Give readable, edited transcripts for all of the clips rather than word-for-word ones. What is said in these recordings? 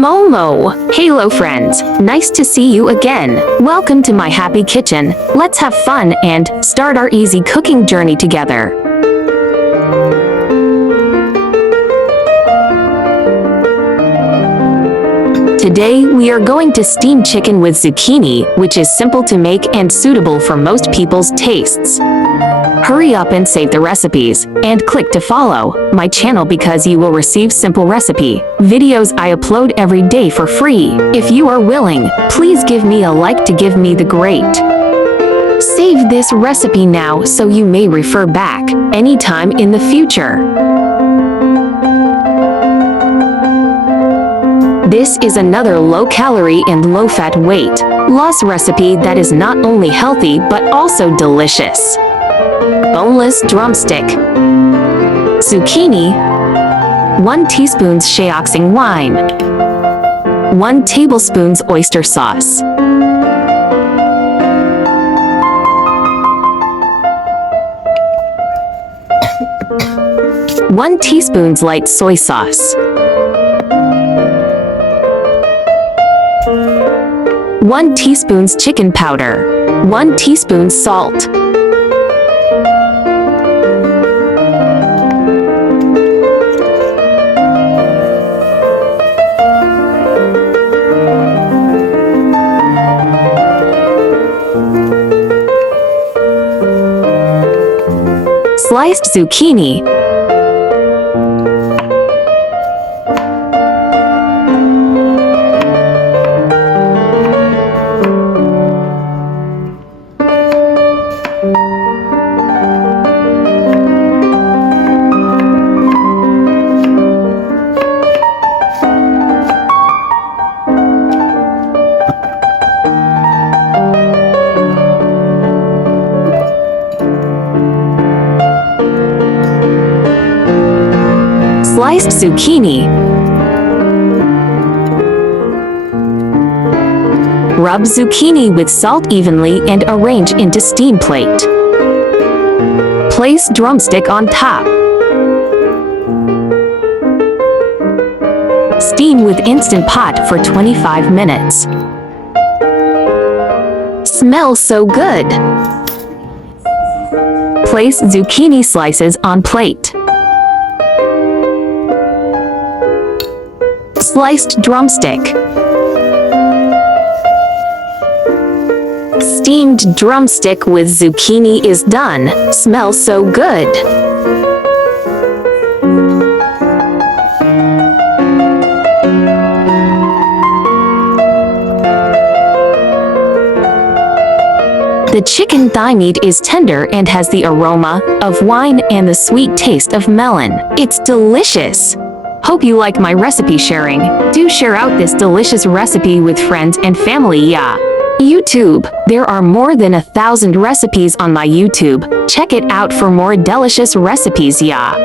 Momo! Hello friends, nice to see you again. Welcome to my happy kitchen. Let's have fun and start our easy cooking journey together. Today we are going to steam chicken with zucchini, which is simple to make and suitable for most people's tastes. Hurry up and save the recipes, and click to follow my channel because you will receive simple recipe videos I upload every day for free. If you are willing, please give me a like to give me the great. Save this recipe now so you may refer back anytime in the future. This is another low-calorie and low-fat weight loss recipe that is not only healthy but also delicious. Boneless drumstick. Zucchini. 1 teaspoon Shaoxing wine. 1 tablespoon oyster sauce. 1 teaspoon light soy sauce. 1 teaspoon chicken powder. 1 teaspoon salt. Sliced zucchini. Sliced zucchini. Rub zucchini with salt evenly and arrange into steam plate. Place drumstick on top. Steam with Instant Pot for 25 minutes. Smells so good! Place zucchini slices on plate. Sliced drumstick. Steamed drumstick with zucchini is done. Smells so good. The chicken thigh meat is tender and has the aroma of wine and the sweet taste of melon. It's delicious. Hope you like my recipe sharing. Do share out this delicious recipe with friends and family, yeah. YouTube. There are more than 1,000 recipes on my YouTube. Check it out for more delicious recipes, yeah.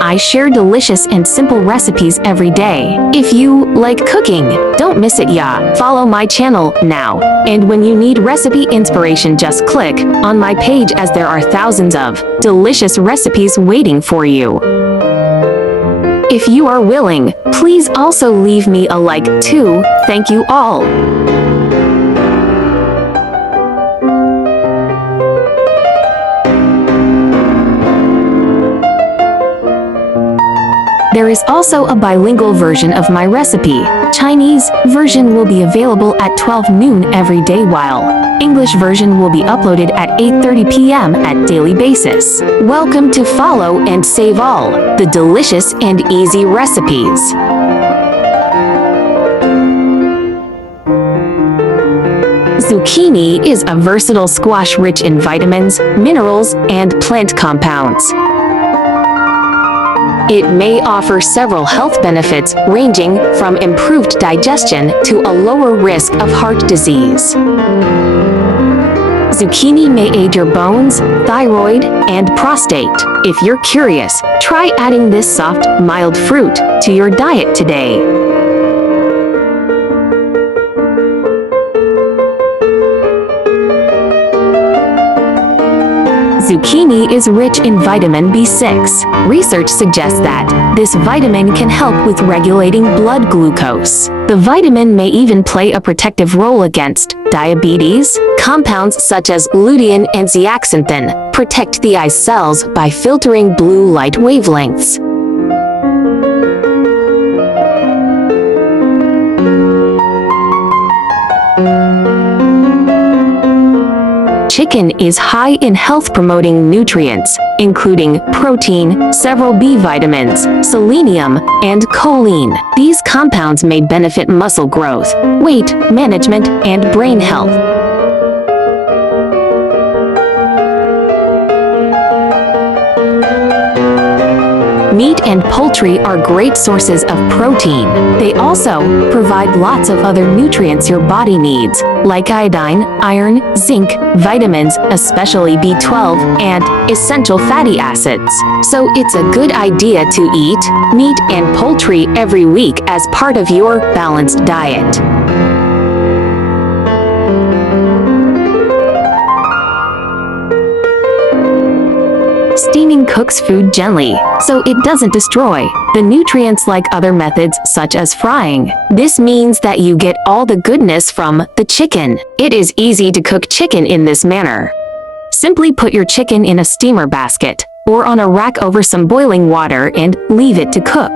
I share delicious and simple recipes every day. If you like cooking, don't miss it, yeah. Follow my channel now. And when you need recipe inspiration, just click on my page as there are thousands of delicious recipes waiting for you. If you are willing, please also leave me a like too. Thank you all. There is also a bilingual version of my recipe. Chinese version will be available at 12 noon every day, while English version will be uploaded at 8:30 p.m. at daily basis. Welcome to follow and save all the delicious and easy recipes. Zucchini is a versatile squash rich in vitamins, minerals, and plant compounds. It may offer several health benefits ranging from improved digestion to a lower risk of heart disease. Zucchini may aid your bones, thyroid, and prostate. If you're curious, try adding this soft, mild fruit to your diet today. Zucchini is rich in vitamin B6. Research suggests that this vitamin can help with regulating blood glucose. The vitamin may even play a protective role against diabetes. Compounds such as lutein and zeaxanthin protect the eye cells by filtering blue light wavelengths. Chicken is high in health-promoting nutrients, including protein, several B vitamins, selenium, and choline. These compounds may benefit muscle growth, weight management, and brain health. Meat and poultry are great sources of protein. They also provide lots of other nutrients your body needs, like iodine, iron, zinc, vitamins, especially B12, and essential fatty acids. So it's a good idea to eat meat and poultry every week as part of your balanced diet. Steaming cooks food gently, so it doesn't destroy the nutrients like other methods such as frying. This means that you get all the goodness from the chicken. It is easy to cook chicken in this manner. Simply put your chicken in a steamer basket or on a rack over some boiling water and leave it to cook.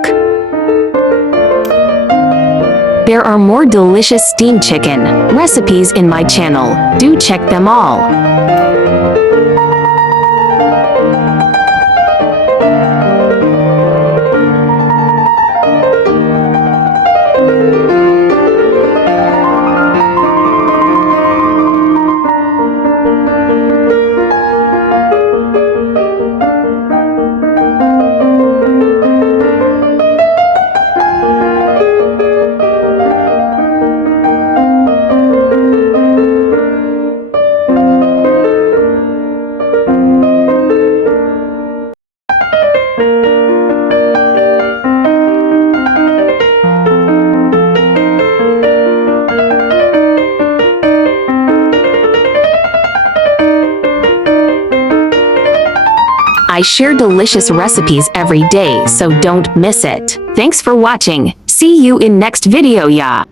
There are more delicious steamed chicken recipes in my channel. Do check them all. I share delicious recipes every day, so don't miss it. Thanks for watching. See you in next video, ya.